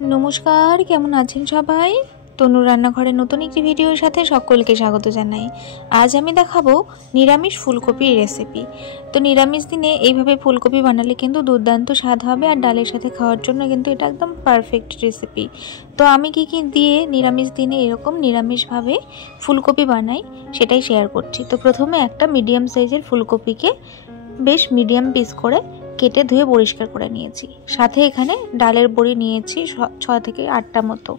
नमस्कार केमन आছেন सबाई तनुर रान्नाघरे नतून एक भिडियोर साथे सकलके स्वागत जानाई। आज आमी देखाबो निरामिष फुलकपिर रेसिपि। तो निरामिष दिने এইভাবে ফুলকপি বানালে কিন্তু দুর্দান্ত স্বাদ হবে আর ডালের সাথে খাওয়ার জন্য কিন্তু এটা একদম পারফেক্ট রেসিপি। তো আমি কি কি দিয়ে নিরামিষ দিনে এরকম নিরামিষভাবে ফুলকপি বানাই সেটাই শেয়ার করছি। তো প্রথমে একটা মিডিয়াম সাইজের ফুলকপিকে বেশ মিডিয়াম পিস করে কেটে ধুয়ে পরিষ্কার করে নিয়েছি। সাথে এখানে ডালের বড়ি নিয়েছি 6 থেকে 8টা মতো,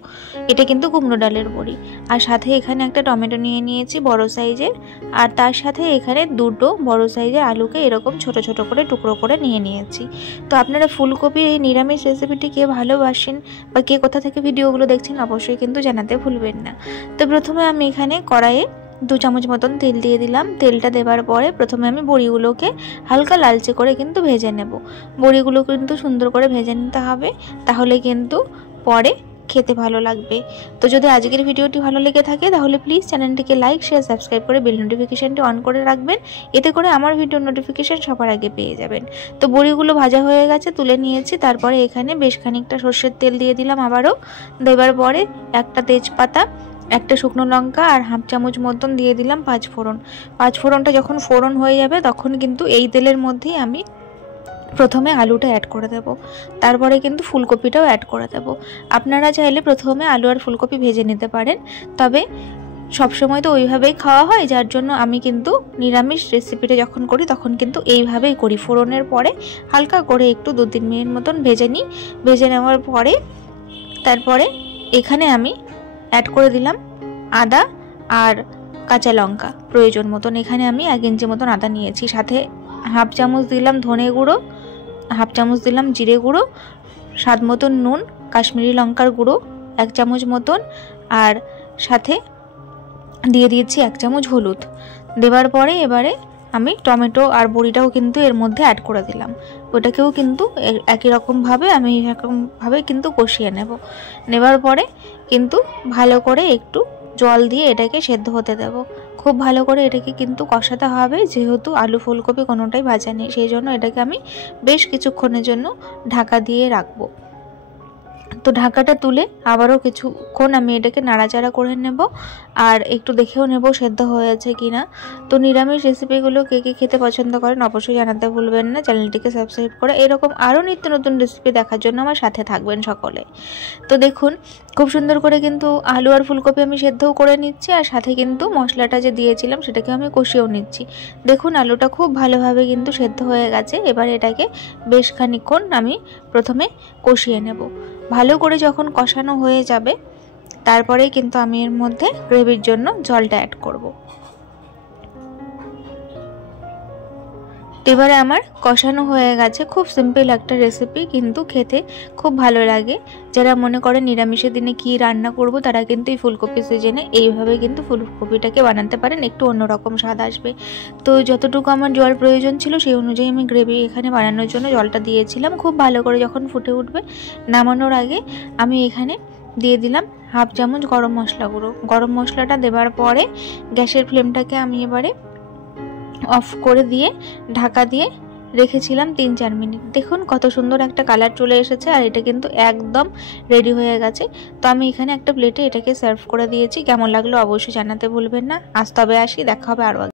এটা কিন্তু কুমড়ো ডালের বড়ি। আর সাথে এখানে একটা টমেটো নিয়ে নিয়েছি বড় সাইজের, আর তার সাথে এখানে দুটো বড় সাইজের আলুকে এরকম ছোট ছোট করে টুকরো করে নিয়ে নিয়েছি। তো আপনারা ফুলকপির এই নিরামিষ রেসিপিটি কে ভালোবাসেন বা কে কোথা থেকে ভিডিওগুলো দেখছেন অবশ্যই কিন্তু জানাতে ভুলবেন না। তো প্রথমে আমি এখানে কড়াইয়ে 2 চামচ মতন তেল দিয়ে দিলাম। তেলটা দেওয়ার পরে প্রথমে আমি বড়িগুলোকে হালকা লালচে করে কিন্তু ভেজে নেব। বড়িগুলো কিন্তু সুন্দর করে ভেজে নিতে হবে, তাহলে কিন্তু পরে খেতে ভালো লাগবে। তো যদি আজকের ভিডিওটি ভালো লেগে থাকে তাহলে প্লিজ চ্যানেলটিকে লাইক শেয়ার সাবস্ক্রাইব করে বেল নোটিফিকেশনটি অন করে রাখবেন, এতে করে আমার ভিডিওর নোটিফিকেশন সবার আগে পেয়ে যাবেন। তো বড়িগুলো ভাজা হয়ে গেছে, তুলে নিয়েছি। তারপরে এখানে বেশ খানিকটা সরষের তেল দিয়ে দিলাম আবারও। দেওয়ার পরে একটা তেজপাতা, একটা শুকনো লঙ্কা আর হাফ চামচ মতন দিয়ে দিলাম পাঁচফোড়ন। পাঁচফোড়নটা যখন ফোড়ন হয়ে যাবে তখন কিন্তু এই তেলের মধ্যেই আমি প্রথমে আলুটা অ্যাড করে দেব, তারপরে কিন্তু ফুলকপিটাও অ্যাড করে দেব। আপনারা চাইলে প্রথমে আলু আর ফুলকপি ভেজে নিতে পারেন, তবে সবসময় তো ওইভাবেই খাওয়া হয়, যার জন্য আমি কিন্তু নিরামিষ রেসিপিটা যখন করি তখন কিন্তু এইভাবেই করি। ফোড়নের পরে হালকা করে একটু 2-3 মিনিট মতন ভেজে নিই। ভেজে নেওয়ার পরে তারপরে এখানে আমি অ্যাড করে দিলাম আদা আর কাঁচা লঙ্কা প্রয়োজন মতন। এখানে আমি 1 ইঞ্চি মতন আদা নিয়েছি। সাথে হাফ চামচ দিলাম ধনে গুঁড়ো, হাফ চামচ দিলাম জিরে গুঁড়ো, স্বাদ মতন নুন, কাশ্মীরি লঙ্কার গুঁড়ো 1 চামচ মতন, আর সাথে দিয়ে দিয়েছি 1 চামচ হলুদ। দেওয়ার পরে এবারে আমি টমেটো আর বড়িটাও কিন্তু এর মধ্যে অ্যাড করে দিলাম। ওটাকেও কিন্তু একই রকমভাবে আমি এরকমভাবে কিন্তু কষিয়ে নেবার পরে কিন্তু ভালো করে একটু জল দিয়ে এটাকে সেদ্ধ হতে দেব। খুব ভালো করে এটাকে কিন্তু কষাতে হবে, যেহেতু আলু ফুলকপি কোনোটাই ভাজা নেই, সেই জন্য এটাকে আমি বেশ কিছুক্ষণের জন্য ঢাকা দিয়ে রাখবো। তো ঢাকাটা তুলে আবারও কিছুক্ষণ আমি এটাকে নাড়াচাড়া করে নেব, আর একটু দেখেও নেব সেদ্ধ হয়েছে কিনা। তো নিরামিষ রেসিপিগুলো কে কে খেতে পছন্দ করেন অবশ্যই জানাতে ভুলবেন না। চ্যানেলটিকে সাবস্ক্রাইব করে এরকম আরও নিত্য নতুন রেসিপি দেখার জন্য আমার সাথে থাকবেন সকলে। তো দেখুন খুব সুন্দর করে কিন্তু আলু আর ফুলকপি আমি সেদ্ধও করে নিচ্ছি, আর সাথে কিন্তু মশলাটা যে দিয়েছিলাম সেটাকে আমি কষিয়েও নিচ্ছি। দেখুন আলুটা খুব ভালোভাবে কিন্তু সেদ্ধ হয়ে গেছে। এবার এটাকে বেশ খানিকক্ষণ আমি প্রথমে কষিয়ে নেব। ভালো করে যখন কষানো হয়ে যাবে তারপরেই কিন্তু আমি এর মধ্যে গ্রেভির জন্য জলটা অ্যাড করব। এবারে আমার কষানো হয়ে গেছে। খুব সিম্পল একটা রেসিপি, কিন্তু খেতে খুব ভালো লাগে। যারা মনে করেন নিরামিষের দিনে কি রান্না করব তারা কিন্তু এই ফুলকপি সিজনে এইভাবে কিন্তু ফুলকপিটাকে বানাতে পারেন, একটু অন্যরকম স্বাদ আসবে। তো যতটুকু আমার জল প্রয়োজন ছিল সেই অনুযায়ী আমি গ্রেভি এখানে বানানোর জন্য জলটা দিয়েছিলাম। খুব ভালো করে যখন ফুটে উঠবে নামানোর আগে আমি এখানে দিয়ে দিলাম হাফ চামচ গরম মশলা গুঁড়ো। গরম মশলাটা দেওয়ার পরে গ্যাসের ফ্লেমটাকে আমি এবারে অফ করে দিয়ে ঢাকা দিয়ে রেখেছিলাম 3-4 মিনিট। দেখুন কত সুন্দর একটা কালার চলে এসেছে, আর এটা কিন্তু একদম রেডি হয়ে গেছে। তো আমি এখানে একটা প্লেটে এটাকে সার্ভ করে দিয়েছি। কেমন লাগলো অবশ্যই জানাতে ভুলবেন না। আজ তবে আসি, দেখা হবে আরও।